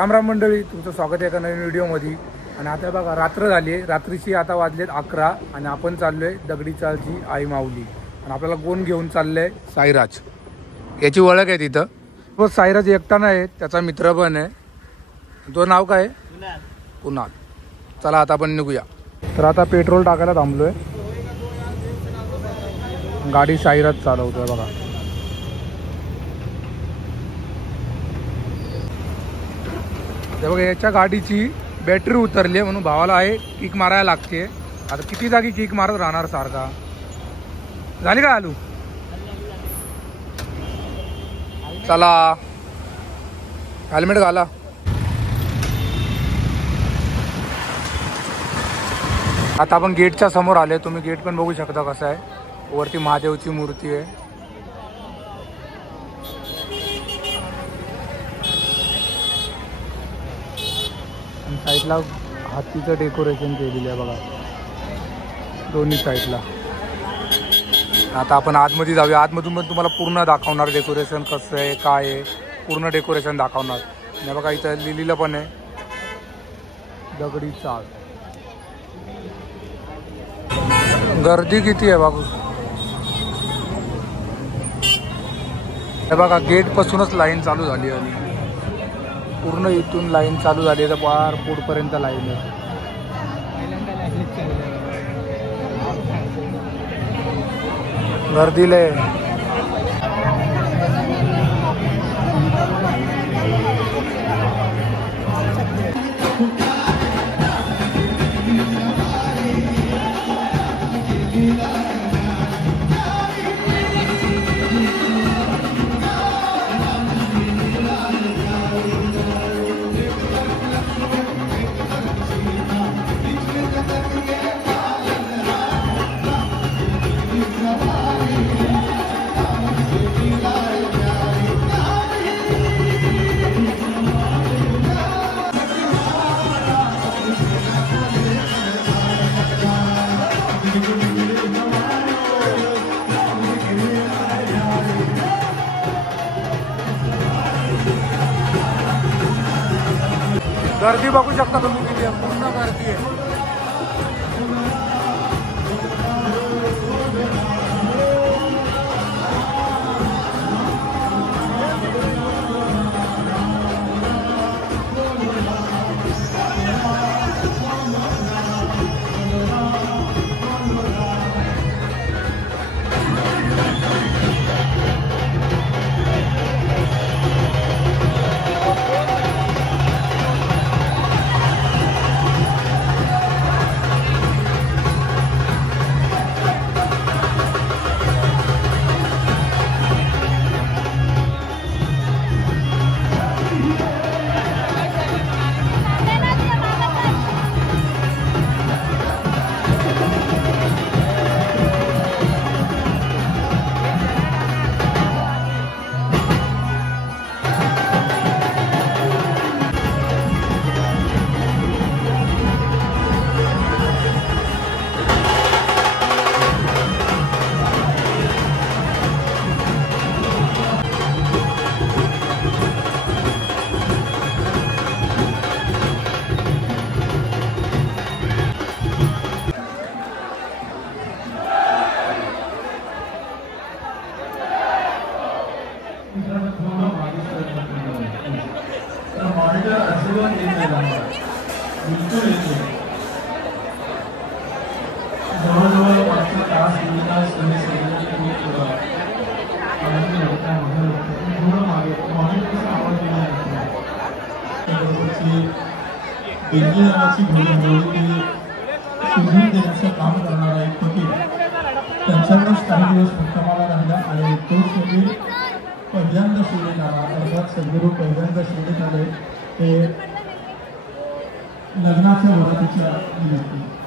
राम राम मंडळी, तुमचं स्वागत आहे एका नवीन व्हिडिओमध्ये. आणि आता बघा रात्र झाली आहे, रात्रीची आता वाजलेत 11 आणि आपण चाललोय दगडी चाळची आई माऊली. आणि आपल्याला कोण घेऊन चाललंय? साईराज. याची ओळख आहे तिथं. तो साईराज एकटा नाही, त्याचा मित्र पण आहे. तो नाव काय? कुणाल. चला आता आपण निघूया. तर आता पेट्रोल टाकायला थांबलोय. गाडी साईराज चालवतोय बघा. बघा याच्या गाडीची बॅटरी उतरली आहे म्हणून भावाला आहे किक मारायला लागते. आता किती जागी किक मारत राहणार सारखा. झाली का आलू? चला हेल्मेट घाला. आता आपण गेटच्या समोर आले. तुम्ही गेट पण बघू शकता कसं आहे. वरती महादेवची मूर्ती आहे. साईडला हातीचं डेकोरेशन केलेलं आहे बघा, दोन्ही साईडला. आता आपण आतमध्ये जाऊया. आतमधून पण तुम्हाला पूर्ण दाखवणार डेकोरेशन कसं आहे काय आहे, पूर्ण डेकोरेशन दाखवणार. नाही बघा इथं लिहिलेलं पण आहे दगडी चाळ. गर्दी किती आहे बाबू. हे बघा गेट पासूनच लाईन चालू झाली आणि पूर्ण इथून लाईन चालू झाली तर पार पुढपर्यंत लाईन आहे. गर्दीला आहे. गर्दी बघू शकता तुम्ही किती आहे. पूर्ण गर्दी आहे. काम करणारा एक फकीर त्यांच्याकडेच काही दिवस मुक्कामाला राहिला आणि तो फकीर पहिल्यांदा शिर्डीत आला. अर्थात सद्गुरू पहिल्यांदा शिर्डीत आले ते लग्नाच्या वरातीच्या निमित्त.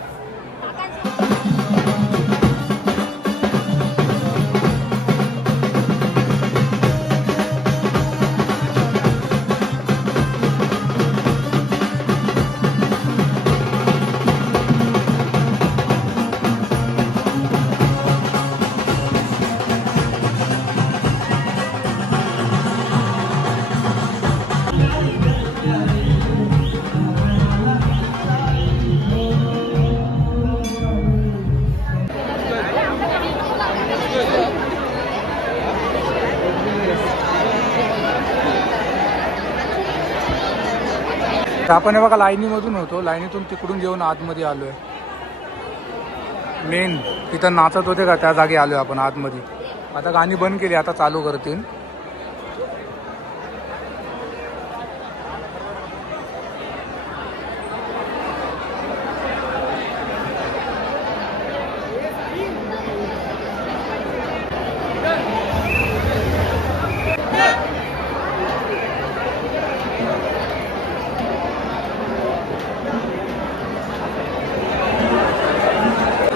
आता आपण हे बघा लाईनीमधून होतो, लाईनीतून तिकडून येऊन आतमध्ये आलोय. मेन तिथं नाचत होते का त्या जागी आलोय आपण आतमध्ये. आता गाणी बंद केली, आता चालू करतील.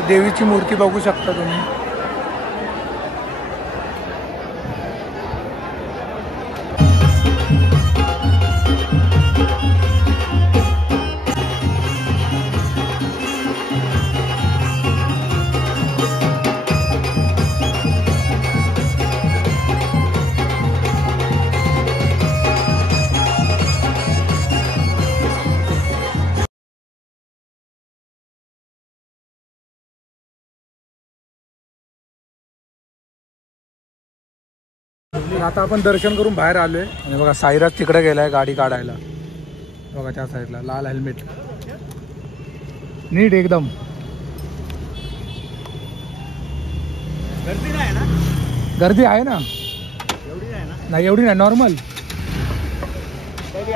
देवीची मूर्ती बघू शकता तुम्ही. आता आपण दर्शन करून बाहेर आलोय आणि बघा साईराज तिकडे गेलाय गाडी काढायला. बघा त्या साईडला लाल हेल्मेट, नीट एकदम. गर्दी नाही ना? गर्दी आहे ना? एवढी नाही ना? नाही एवढी नाही, नॉर्मल.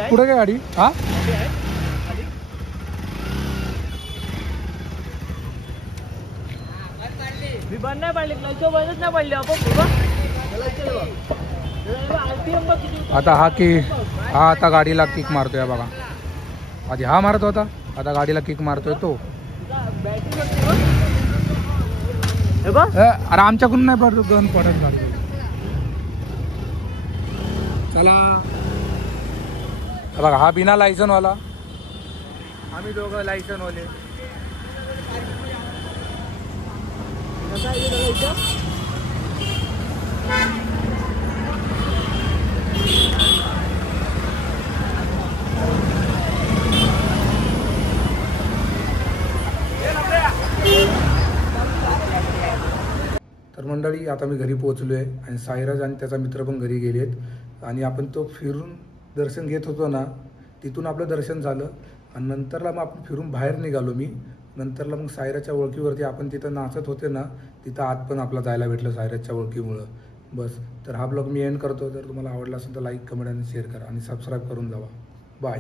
कुठे काय गाडी? हा मी बंद नाही पडली, बंदच नाही पडली आपण. आता हा आता गाडीला किक मारतोय बघा. आधी हा मारत होता, आता गाडीला किक मारतोय तो. अरे आमच्याकडून नाही पडतो, गन पडत गाडी. चला बघा, हा बिना लायसन वाला, आम्ही दोघं लायसन वाले. तर मंडळी आता मी घरी पोहोचलो आहे आणि साईराज आणि त्याचा मित्र पण घरी गेलेत. आणि आपण तो फिरून दर्शन घेत होतो ना, तिथून आपलं दर्शन झालं आणि नंतरला मग आपण फिरून बाहेर निघालो. मी नंतरला मग साईराजच्या ओळखीवरती आपण तिथं नाचत होते ना, तिथं आत पण आपला जायला भेटलं साईराजच्या ओळखीमुळं. बस, तर हा ब्लॉग मी एंड करतो. जर तुम्हाला आवडला असेल तर लाईक, कमेंट आणि शेअर करा आणि सबस्क्राईब करून जावा. बाय.